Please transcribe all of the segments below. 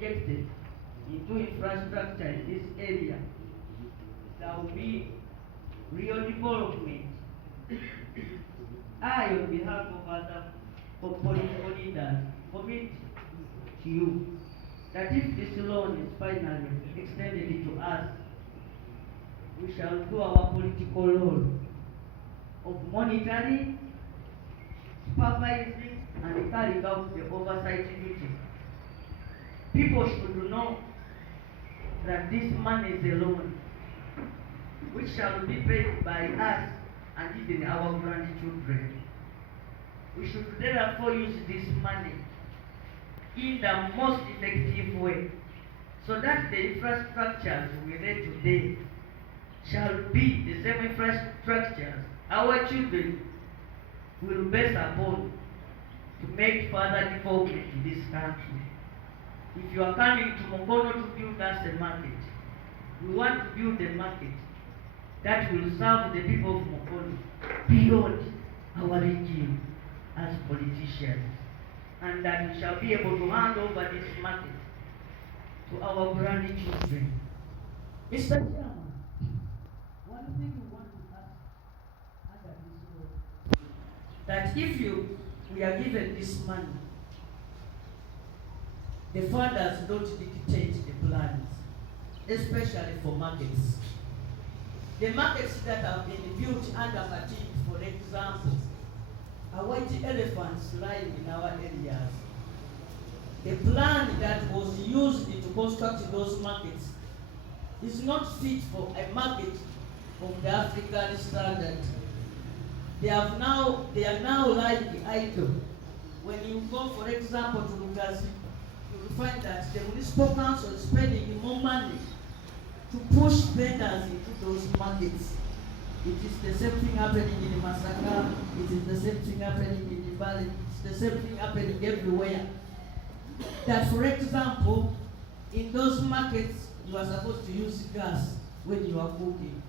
injected into infrastructure in this area, there will be real development. I, on behalf of other political leaders, commit to you that if this loan is finally extended to us, we shall do our political role of monitoring, supervising, and carrying out the oversight duty. People should know that this money is a loan which shall be paid by us and even our grandchildren. We should therefore use this money in the most effective way, so that the infrastructures we need today shall be the same infrastructures our children will base upon to make further development in this country. If you are coming to Mukono to build us a market, we want to build a market that will serve the people of Mukono beyond our region as politicians, and that we shall be able to hand over this market to our grandchildren. Mr. Chairman, one thing we want to ask under this law, that if we are given this money, the funders don't dictate the plans, especially for markets. The markets that have been built under Mpigi, for example, are white elephants lying in our areas. The plan that was used to construct those markets is not fit for a market of the African standard. They are now lying idle. When you go, for example, to Lugazi, you will find that the municipal council is spending more money to push vendors into those markets. It is the same thing happening in Masaka, it is the same thing happening in the valley, it's the same thing happening everywhere. That, for example, in those markets, you are supposed to use gas when you are cooking.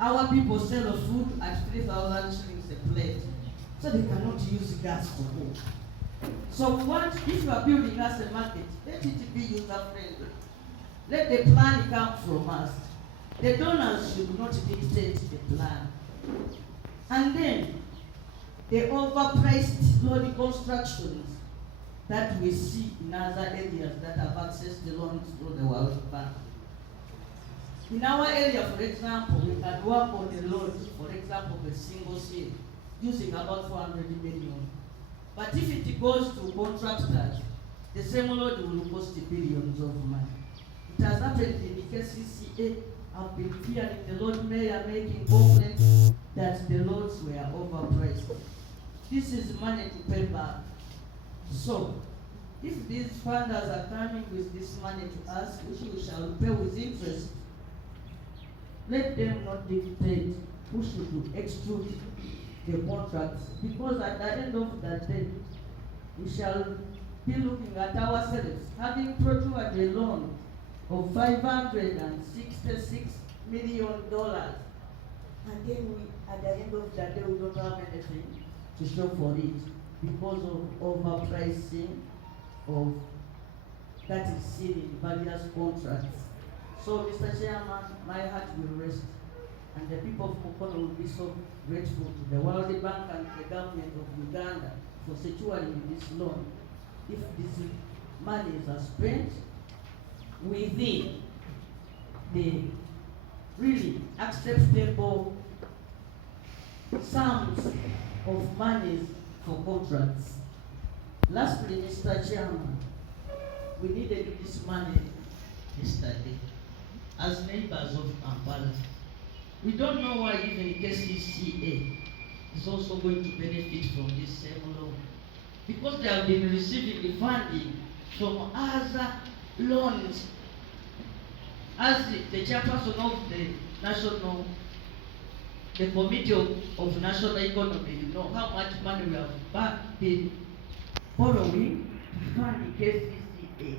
Our people sell food at 3,000 shillings a plate, so they cannot use gas to cook. So we want, if you are building us a market, let it be user-friendly. Let the plan come from us. The donors should not dictate the plan. And then, the overpriced road constructions that we see in other areas that have access to loans through the World Bank. In our area, for example, we can work on the road, for example, a single seat, using about 400 million. But if it goes to contractors, the same road will cost billions of money. It has happened in the KCCA. I've been hearing the Lord Mayor making complaints that the roads were overpriced. This is money to pay back. So, if these funders are coming with this money to us, which we shall pay with interest, let them not dictate who should execute the contracts, because at the end of the day, we shall be looking at ourselves, having procured a loan of $566 million, and then at the end of the day, we don't have anything to show for it because of overpricing of that is seen in various contracts. So, Mr. Chairman, my heart will rest, and the people of Mukono will be so grateful to the World Bank and the government of Uganda for securing this loan. If these monies are spent within the really acceptable sums of monies for contracts. Lastly, Mr. Chairman, we needed this money yesterday as neighbors of Kampala. We don't know why even KCCA is also going to benefit from this same loan, because they have been receiving funding from other loans. As the chairperson of the Committee of National Economy, you know how much money we have been borrowing to fund the KCCA.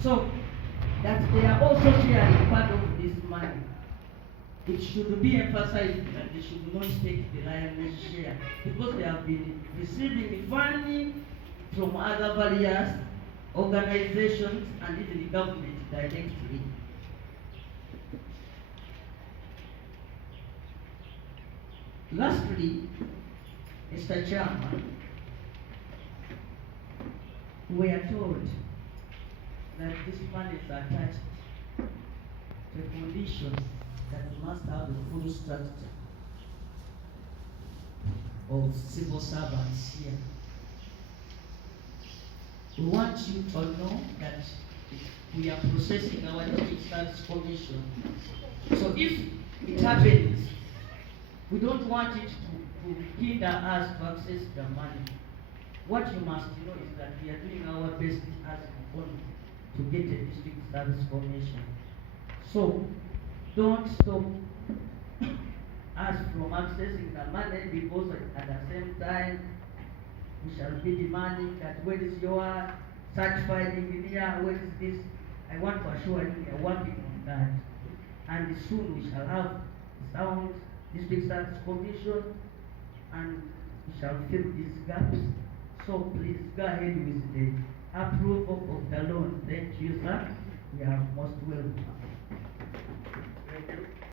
So, that they are also sharing part of this money. It should be emphasized that they should not take the lion's share, because they have been receiving funding from other various organizations, and even the government directly. Lastly, Mr. Chairman, we are told that this money is attached to a condition that we must have a full structure of civil servants here. We want you to know that we are processing our district service commission. So if it happens, we don't want it to hinder us to access the money. What you must know is that we are doing our best as Mukono to get a district service commission. So don't stop us from accessing the money, because at the same time we shall be demanding that where is your certified engineer, where is this? I want to assure you we are working on that. And soon we shall have sound district service commission and we shall fill these gaps. So please go ahead with the approval of the loan. Thank you, sir. You are most welcome. Thank you.